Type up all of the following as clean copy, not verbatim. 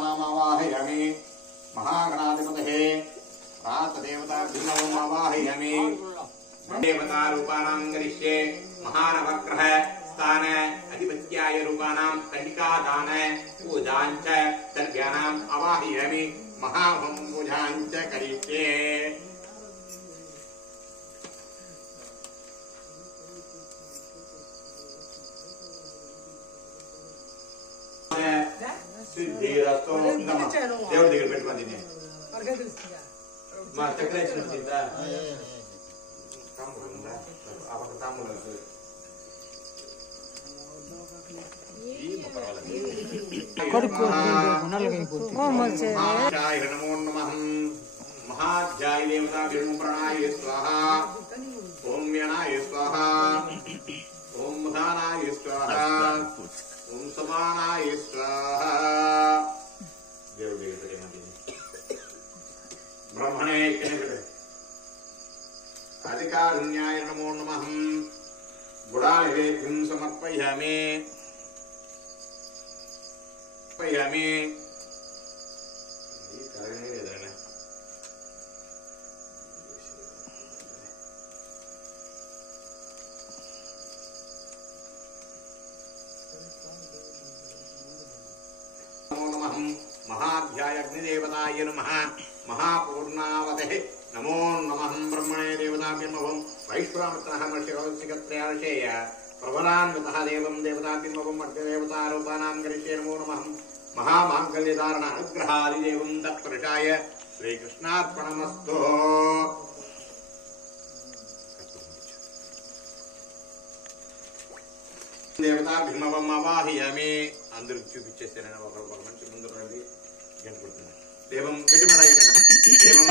देवतानामावाहयामि महागणाधिपतये प्रातदेवताभ्युमवाहयामि देवतारूपाणां करिष्ये महानवग्रह स्थान अधिपत्याय रूपाणां कलिकादान पूजाञ्च द्रव्याणाम् आवाहयामि महाहोम पूजाञ्च करिष्ये सिद्धिरस्तु नमः देव దగ్గర పెట్టుకుంది మా చక్రేశ్వర సిద్ధ తాంబూలందా ఆపక తాంబూలం కొడుకు నల్లగైపోతుంది మహాచాయ నమో నమః మహాధ్యాయ దేవతా విష్ణుప్రణాయ స్వాహా ఓం యనాయ స్వాహా ఓం మధానాయ స్వాహా ఓం సమానాయ స్వాహా దేవుడి దగ్గర బ్రహ్మణే అధికారుణ్యాయ నమో నమః గుడానివేద్యం సమర్పయామి महाध्यायग्निदेवताय नमः महापूर्णावते नमो नमः ब्रह्मणे देवताभ्यो नमः वैश्वामित्रः मर्षिकौशिकत्रयार्षेय प्रबलान्वितः देवं देवताभ्यो नमः मर्त्यदेवतारूपाणां करिष्ये नमो नमः महामाङ्गल्यधारण अनुग्रहादिदेवं तत्पुरुषाय श्रीकृष्णार्पणमस्तु देवताभ्युमवम् आवाहयामि అందరికి చూపించేస్తానని ఒక మంచి ముందు రండి గంటుకుంటున్నాను దేవం గట్టిమలైన దేవం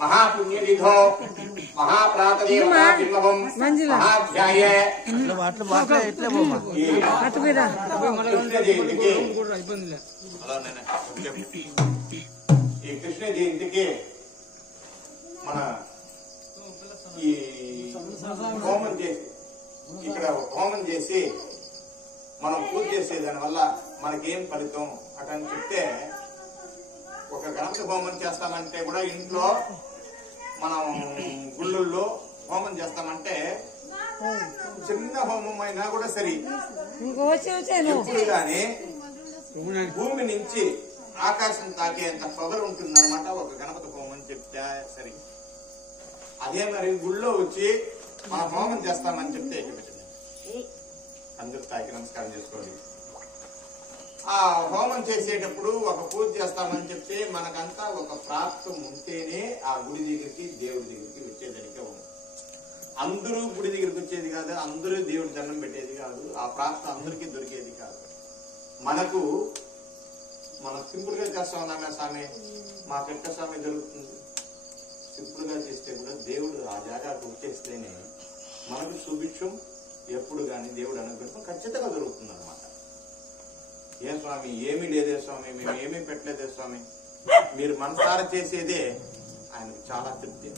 महापुण्यनिधो महाप्रातदेवताभिर्नवं महाध्याय ఈ కృష్ణ జయంతికి మన ఈ హోమం చేసి ఇక్కడ హోమం చేసి మనం పూజ చేసే దాని వల్ల మనకేం ఫలితం అటని చెప్తే ఒక గణపతి హోమం చేస్తామంటే కూడా ఇంట్లో మనం గుళ్ళల్లో హోమం చేస్తామంటే చిన్న హోమం అయినా కూడా సరి ఎప్పుడు గాని భూమి నుంచి ఆకాశం తాకేంత పవర్ ఉంటుందన్నమాట ఒక గణపతి హోమం చెప్తే సరి. అదే మరి గుళ్ళో వచ్చి మనం హోమం చేస్తామని చెప్తే అందరూ తాకి నమస్కారం చేసుకోండి. ఆ హోమం చేసేటప్పుడు ఒక పూజ చేస్తామని చెప్తే మనకంతా ఒక ప్రాప్తం ఉంటేనే ఆ గుడి దగ్గరికి దేవుడి దగ్గరికి వచ్చేదానికే ఉంది. అందరూ గుడి దగ్గరికి వచ్చేది కాదు, అందరూ దేవుడి దండం పెట్టేది కాదు, ఆ ప్రాప్తం అందరికీ దొరికేది కాదు. మనం సింపుల్ గా చేస్తా ఉన్నామే స్వామి, మాకెంత స్వామి దొరుకుతుంది. సింపుల్ గా చేస్తే కూడా దేవుడు ఆ జాగాకు వచ్చేస్తేనే మనకు సుభిక్షం ఎప్పుడు గాని దేవుడు అనుగ్రహం ఖచ్చితంగా దొరుకుతుంది అనమాట. ఏ స్వామి ఏమీ లేదే స్వామి, మేము ఏమీ పెట్టలేదే స్వామి, మీరు మనసారా చేసేదే ఆయనకు చాలా తృప్తి.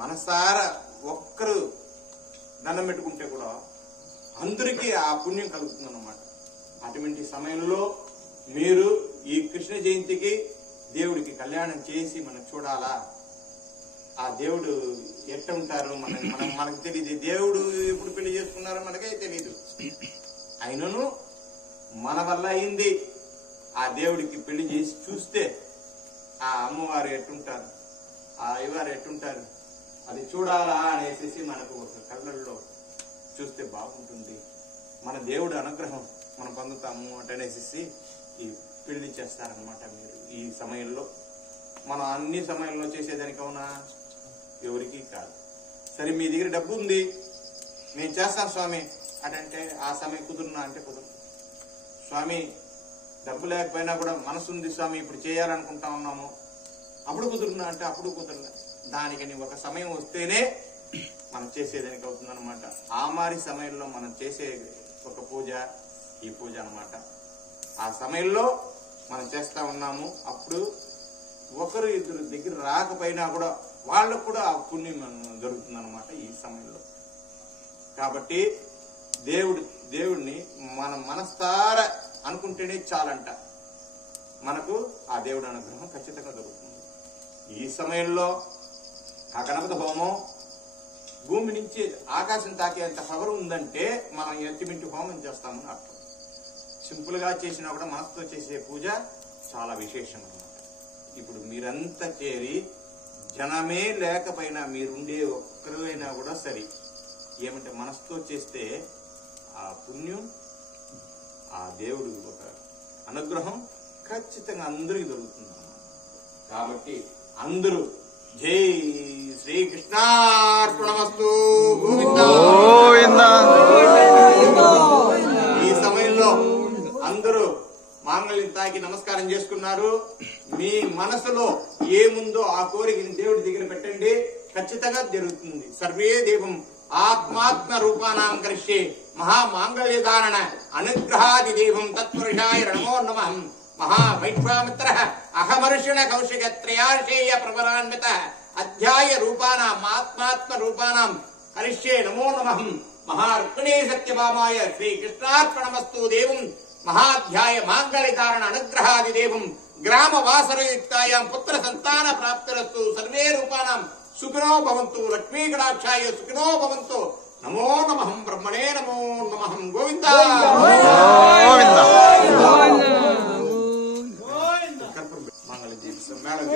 మనసారా ఒక్కరు దండం పెట్టుకుంటే కూడా అందరికీ ఆ పుణ్యం కలుగుతుంది అన్నమాట. అటువంటి సమయంలో మీరు ఈ కృష్ణ జయంతికి దేవుడికి కళ్యాణం చేసి మనం చూడాలా. ఆ దేవుడు ఎట్ట ఉంటారు మనకు తెలియదు. దేవుడు ఎప్పుడు పెళ్లి చేసుకున్నారో మనకే తెలియదు. అయినను మన వల్ల అయింది ఆ దేవుడికి పెళ్లి చేసి చూస్తే ఆ అమ్మవారు ఎట్టుంటారు, ఆ అయ్యవారు ఎట్టుంటారు, అది చూడాలా అనేసి మనకు ఒక కళ్ళల్లో చూస్తే బాగుంటుంది. మన దేవుడి అనుగ్రహం మనం పొందుతాము అంటనేసి ఈ పెళ్లి చేస్తారనమాట. మీరు ఈ సమయంలో మనం అన్ని సమయంలో చేసేదానికి అవునా? ఎవరికి కాదు. సరే మీ దగ్గర డబ్బు ఉంది, నేను చేస్తాను స్వామి అటంటే ఆ సమయం కుదురునా అంటే కుదరదు. స్వామి డబ్బు లేకపోయినా కూడా మనసు ఉంది స్వామి, ఇప్పుడు చేయాలనుకుంటా ఉన్నాము, అప్పుడు కుదురునా అంటే అప్పుడు కుదరలే. దానికని ఒక సమయం వస్తేనే మనం చేసేదానికి అవుతుందన్నమాట. ఆ మారి సమయంలో మనం చేసే ఒక పూజ ఈ పూజ అన్నమాట. ఆ సమయంలో మనం చేస్తా ఉన్నాము. అప్పుడు ఒకరు ఇద్దరు దగ్గర రాకపోయినా కూడా వాళ్ళకు కూడా ఆ పుణ్యం దొరుకుతుంది అనమాట ఈ సమయంలో. కాబట్టి దేవుడిని మనం మనస్తార అనుకుంటేనే చాలంట, మనకు ఆ దేవుడి అనుగ్రహం ఖచ్చితంగా దొరుకుతుంది. ఈ సమయంలో ఆ గణపతి హోమం భూమి నుంచి ఆకాశం తాకేంత పవర్ ఉందంటే మనం ఎత్తిమింటి హోమం చేస్తామని అర్థం. సింపుల్ గా చేసినా కూడా మనసుతో చేసే పూజ చాలా విశేషం అన్నమాట. ఇప్పుడు మీరంతా చేరి జనమే లేకపోయినా మీరుండే ఒక్కరైనా కూడా సరే, ఏమంటే మనసుతో చేస్తే ఆ పుణ్యం ఆ దేవుడు ఒక అనుగ్రహం ఖచ్చితంగా అందరికీ దొరుకుతుంది అన్నమాట. కాబట్టి అందరూ జై శ్రీకృష్ణార్పణమస్తు గోవిందా. ఈ సమయంలో అందరూ మాంగళ్యం తాకి నమస్కారం చేసుకున్నారు. మీ మనసులో ఏముందో ఆ కోరికని దేవుడి దగ్గర పెట్టండి, ఖచ్చితంగా జరుగుతుంది. సర్వే దీపం ఆత్మాత్మ రూపానాం కరిష్యే మహామాంగళ్య ధారణ అనుగ్రహాది దీపం తత్పురుషాయ నమో నమః. మహావైశ్వామిత్ర అహమర్షణ కౌశిక త్రయాశేయ ప్రవరాన్విత అధ్యాయ రూపానాం ఆత్మాత్మ రూపానాం కరిష్యే నమో నమః. మహారుక్మిణీ సత్యభామాయ శ్రీకృష్ణార్పణమస్తు దేవం మహాధ్యాయ మాంగళ్యధారణ అనుగ్రహాది దేవం గ్రామవాసరయుక్తాయాం పుత్ర సంతాన ప్రాప్తిరస్తు. సర్వే రూపానాం సుఖినో భవంతు. లక్ష్మీకటాక్షాయ సుఖినో భవంతు. నమో నమః బ్రహ్మణే నమో నమః. గోవిందా మంగళ జీవితం మేడం.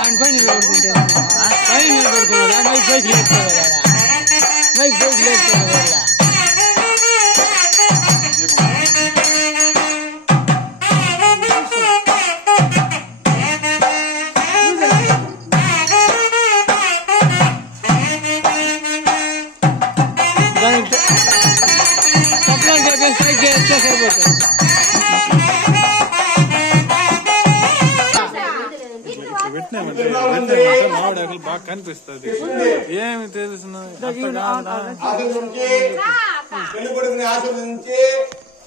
ఆయన పైన నిలబడుకుంటాడు పైన నిలబడుకున్నాడు మైక్ పైకి లేపుతాడు కదా మైక్ పైకి లేపుతాడు కదా మామిడి బాగా కనిపిస్తుంది ఏమి తెలుసు పెళ్లి కొడుకుని ఆశీర్వదించి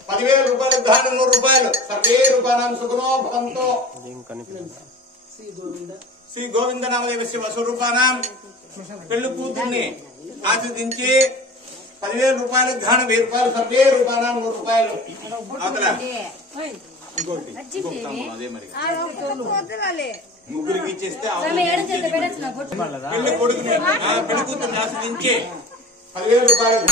10,000 రూపాయలు దానం 100 రూపాయలు సర్వే రూపాయలు సుఖనో భవంతో శ్రీ గోవింద నామదేవస్య వసూరూపానం పెళ్లి కూతుర్ని ఆశీర్వదించి 10,000 రూపాయలు దానం 1000 రూపాయలు సర్వే రూపానం 100 రూపాయలు అవతల ఇంకోటి అదే మరి ముగ్గురికి ఇచ్చేస్తే పెళ్లి కొడుకుని పెళ్లి కూతుర్ని ఆశీర్వదించి 10,000 రూపాయలు